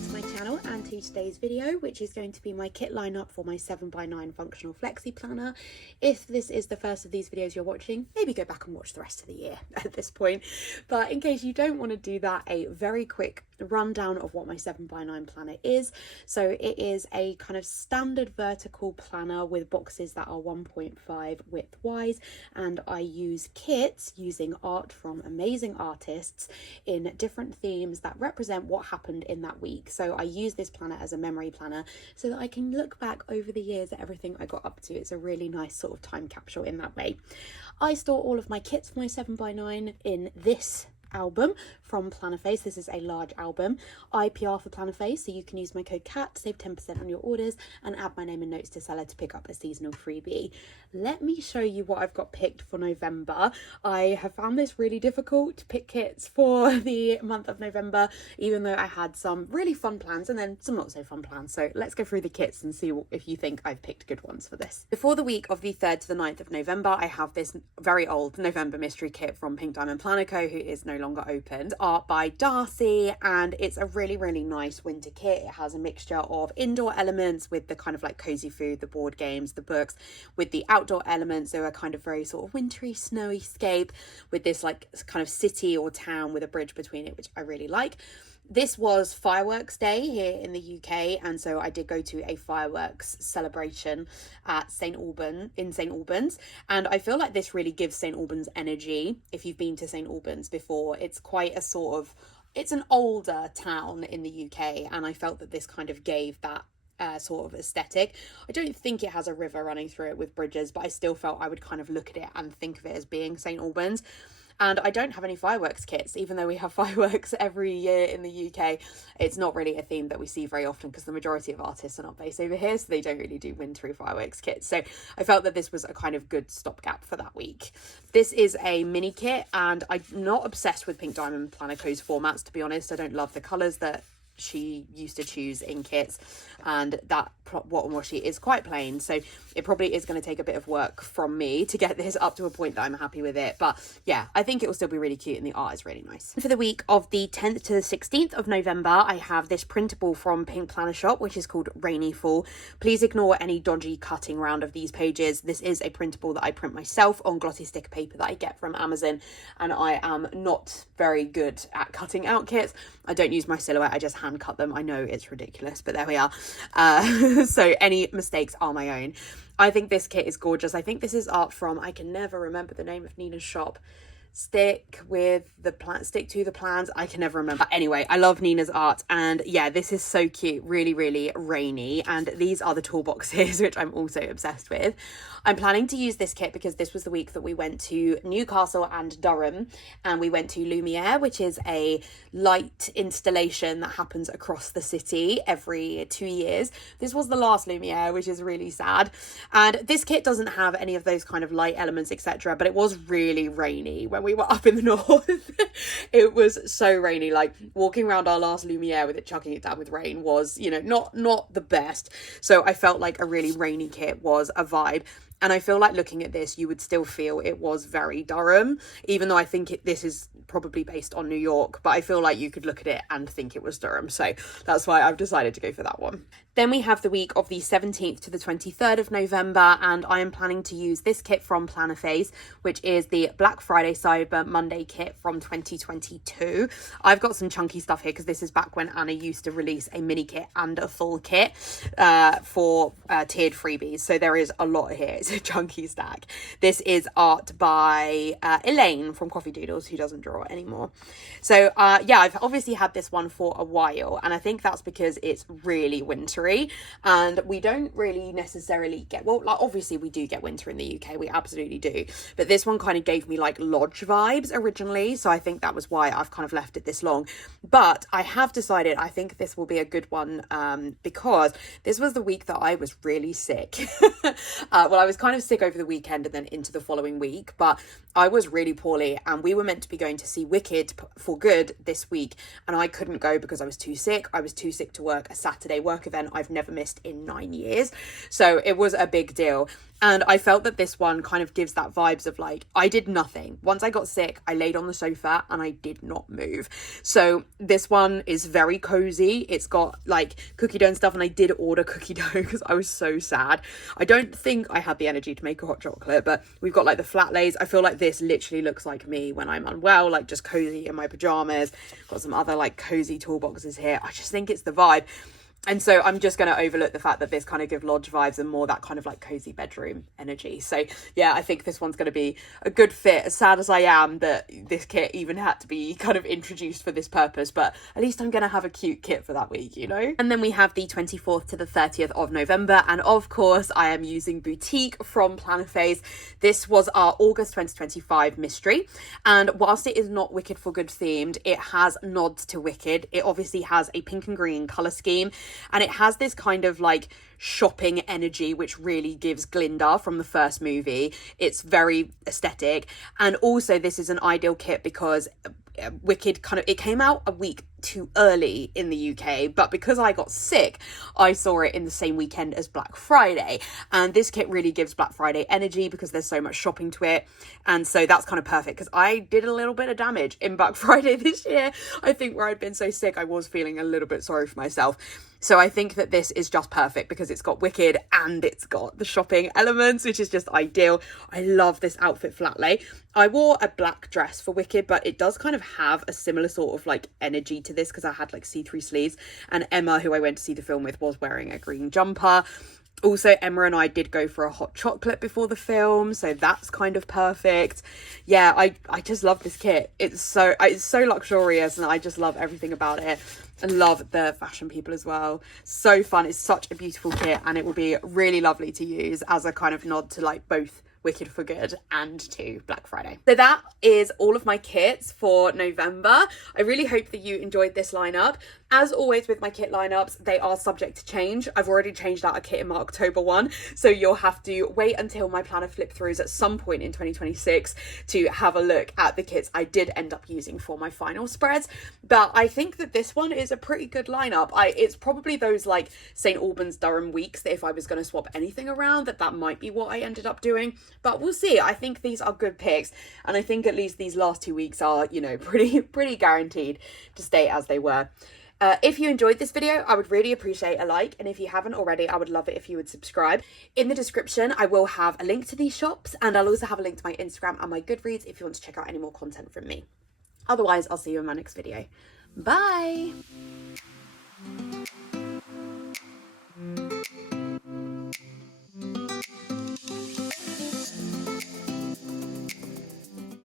back to my channel and to today's video, which is going to be my kit lineup for my 7x9 functional flexi planner. If this is the first of these videos you're watching, maybe go back and watch the rest of the year at this point. But in case you don't want to do that, a very quick rundown of what my 7x9 planner is. So it is a kind of standard vertical planner with boxes that are 1.5 width-wise, and I use kits using art from amazing artists in different themes that represent what happened in that week. So I use this planner as a memory planner so that I can look back over the years at everything I got up to. It's a really nice sort of time capsule in that way. I store all of my kits for my 7x9 in this album from Plannerface. This is a large album. IPR for Plannerface, so you can use my code CAT to save 10% on your orders and add my name and notes to seller to pick up a seasonal freebie. Let me show you what I've got picked for November. I have found this really difficult to pick kits for the month of November, even though I had some really fun plans and then some not so fun plans. So let's go through the kits and see if you think I've picked good ones for this. Before the week of the 3rd to the 9th of November, I have this very old November mystery kit from Pink Diamond Planner Co, who is no longer opened. Art by Darcy, and it's a really nice winter kit. It has a mixture of indoor elements with the kind of like cozy food, the board games, the books, with the outdoor elements, so a kind of very sort of wintry snowy scape with this like kind of city or town with a bridge between it, which I really like. This was fireworks day here in the UK, and so I did go to a fireworks celebration at St Albans, and I feel like this really gives St Albans energy. If you've been to St Albans before, it's quite a sort of, it's an older town in the UK, and I felt that this kind of gave that sort of aesthetic. I don't think it has a river running through it with bridges, but I still felt I would kind of look at it and think of it as being St Albans. And I don't have any fireworks kits, even though we have fireworks every year in the UK. It's not really a theme that we see very often because the majority of artists are not based over here, so they don't really do wintry fireworks kits. So I felt that this was a kind of good stopgap for that week. This is a mini kit, and I'm not obsessed with Pink Diamond Planner Co's formats, to be honest. I don't love the colours that she used to choose in kits, and that bottom washi is quite plain, so it probably is going to take a bit of work from me to get this up to a point that I'm happy with it. But yeah, I think it will still be really cute and the art is really nice. For the week of the 10th to the 16th of November, I have this printable from Pink Planner Shop, which is called Rainy Fall. Please ignore any dodgy cutting around of these pages. This is a printable that I print myself on glossy sticker paper that I get from Amazon, and I am not very good at cutting out kits. I don't use my silhouette, I just hand cut them. I know it's ridiculous, but there we are. So any mistakes are my own. I think this kit is gorgeous. I think this is art from, I can never remember the name of Nina's shop. Stick to the plans. I can never remember. Anyway, I love Nina's art, and yeah, this is so cute. Really rainy, and these are the toolboxes, which I'm also obsessed with. I'm planning to use this kit because this was the week that we went to Newcastle and Durham, and we went to Lumiere, which is a light installation that happens across the city every 2 years. This was the last Lumiere, which is really sad, and this kit doesn't have any of those kind of light elements, etc., but it was really rainy when we were up in the north. It was so rainy. Like walking around our last Lumiere with it chucking it down with rain was, you know, not the best. So I felt like a really rainy kit was a vibe. And I feel like looking at this, you would still feel it was very Durham, even though I think this is probably based on New York, but I feel like you could look at it and think it was Durham. So that's why I've decided to go for that one. Then we have the week of the 17th to the 23rd of November, and I am planning to use this kit from Plannerface, which is the Black Friday Cyber Monday kit from 2022. I've got some chunky stuff here because this is back when Anna used to release a mini kit and a full kit for tiered freebies. So there is a lot here. It's a chunky stack. This is art by Elaine from Coffee Doodles, who doesn't draw anymore. So yeah, I've obviously had this one for a while, and I think that's because it's really wintry, and we don't really necessarily get, well, like obviously we do get winter in the UK, we absolutely do, but this one kind of gave me like lodge vibes originally, so I think that was why I've kind of left it this long. But I have decided I think this will be a good one because this was the week that I was really sick. Well, I was kind of sick over the weekend and then into the following week, but I was really poorly, and we were meant to be going to see Wicked for good this week, and I couldn't go because I was too sick. I was too sick to work a Saturday work event appointment I've never missed in 9 years. So it was a big deal. And I felt that this one kind of gives that vibes of like, I did nothing. Once I got sick, I laid on the sofa and I did not move. So this one is very cozy. It's got like cookie dough and stuff, and I did order cookie dough because I was so sad. I don't think I had the energy to make a hot chocolate, but we've got like the flat lays. I feel like this literally looks like me when I'm unwell, like just cozy in my pajamas. Got some other like cozy toolboxes here. I just think it's the vibe. And so I'm just going to overlook the fact that this kind of gives lodge vibes and more that kind of like cozy bedroom energy. So yeah, I think this one's going to be a good fit, as sad as I am that this kit even had to be kind of introduced for this purpose, but at least I'm going to have a cute kit for that week, you know? And then we have the 24th to the 30th of November. And of course I am using Boutique from Planner Phase. This was our August 2025 mystery. And whilst it is not Wicked for Good themed, it has nods to Wicked. It obviously has a pink and green colour scheme. And it has this kind of like shopping energy, which really gives Glinda from the first movie. It's very aesthetic. And also this is an ideal kit because Wicked it came out a week too early in the UK, but because I got sick, I saw it in the same weekend as Black Friday, and this kit really gives Black Friday energy because there's so much shopping to it. And so that's kind of perfect because I did a little bit of damage in Black Friday this year. I think where I'd been so sick, I was feeling a little bit sorry for myself. So I think that this is just perfect because it's got Wicked and it's got the shopping elements, which is just ideal. I love this outfit flat lay. I wore a black dress for Wicked, but it does kind of have a similar sort of like energy to this because I had like see-through sleeves, and Emma, who I went to see the film with, was wearing a green jumper. Also, Emma and I did go for a hot chocolate before the film, so that's kind of perfect. Yeah, I just love this kit. It's so luxurious, and I just love everything about it. And love the fashion people as well. So fun. It's such a beautiful kit, and it will be really lovely to use as a kind of nod to like both Wicked for Good and to Black Friday. So that is all of my kits for November. I really hope that you enjoyed this lineup. As always with my kit lineups, they are subject to change. I've already changed out a kit in my October one, so you'll have to wait until my planner flip throughs at some point in 2026 to have a look at the kits I did end up using for my final spreads. But I think that this one is a pretty good lineup. It's probably those like St. Albans Durham weeks that if I was going to swap anything around, that might be what I ended up doing. But we'll see. I think these are good picks, and I think at least these last 2 weeks are, you know, pretty guaranteed to stay as they were. If you enjoyed this video, I would really appreciate a like, and if you haven't already, I would love it if you would subscribe. In the description, I will have a link to these shops, and I'll also have a link to my Instagram and my Goodreads if you want to check out any more content from me. Otherwise, I'll see you in my next video. Bye!